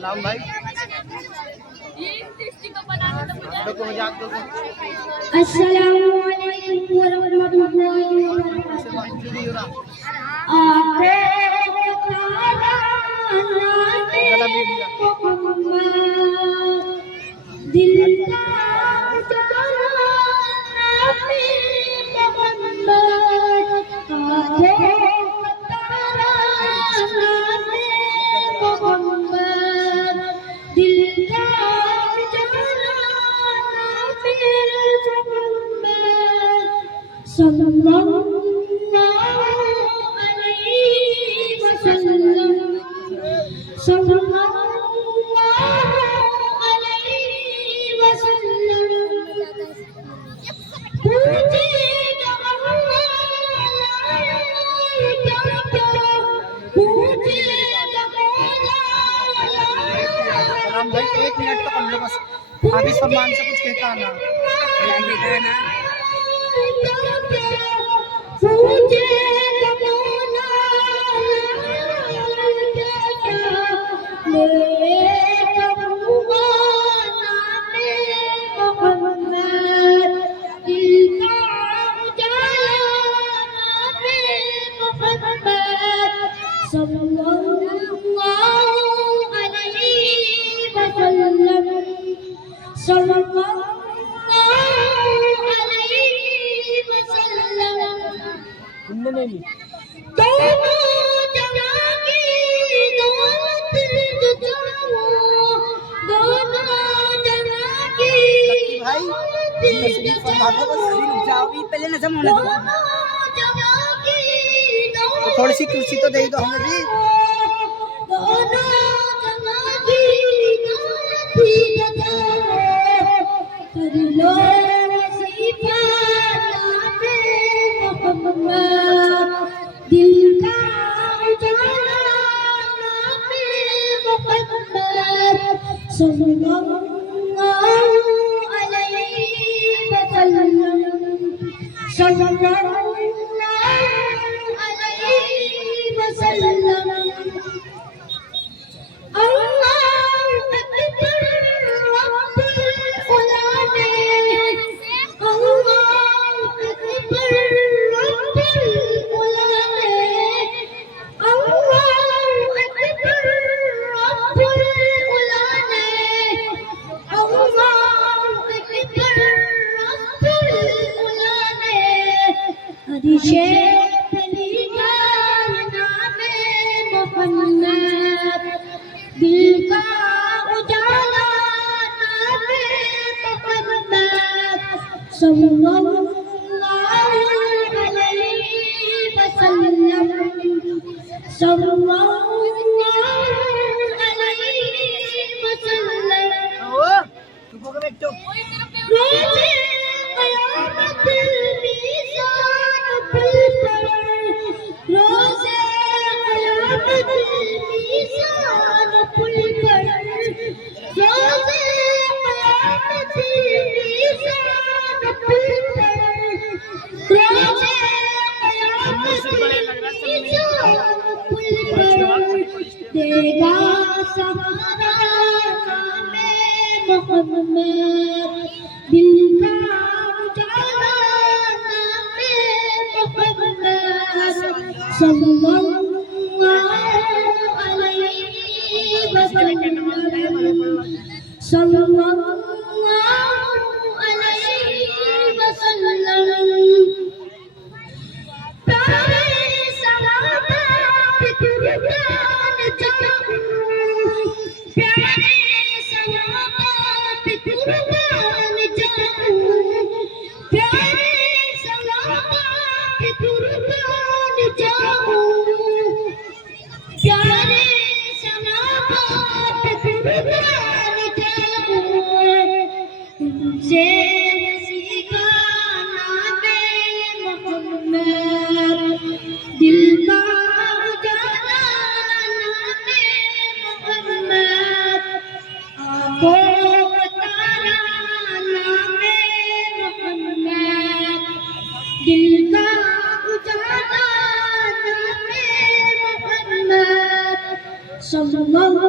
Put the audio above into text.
सलाम भाई। अस्सलामुअलैकुम वरहमतुल्लाहि वबरकातुहू। दिल का भाई 1 मिनट तो कर लो बस। हाफिज फरमान से कुछ कहता ना पहले नजम होने दो। थोड़ी सी कुर्सी तो दे दो हमें भी। दिल का दिल का उजाला नामे मोहम्मद सल्लल्लाहु अलैहि वसल्लम सल्लल्लाहु अलैहि वसल्लम। रोज़े क़यामत मीज़ान पुल पर, रोज़े क़यामत मीज़ान पुल पर, रोज़े क़यामत मीज़ान पुल पर, रोज़े क़यामत मीज़ान पुल पर देगा सहारा नामे मोहम्मद। दिल का उजाला नामे मोहम्मद सल्लल्लाहु अलैहि वसल्लम सल्लल्लाहु अलैहि वसल्लम। प्यारे सहाबा पे कुर्बान जाऊं, प्यारे सहाबा पे कुर्बान जाऊं, प्यारे सहाबा पे कुर्बान जाऊं, प्यारे सहाबा पे कुर्बान जाऊं। तुमसे सीखा नामे मोहम्मद, दिल का उजाला नामे मोहम्मद, आंखों का तारा नामे मोहम्मद, दिल का उजाला नामे मोहम्मद सल्लल्लाहु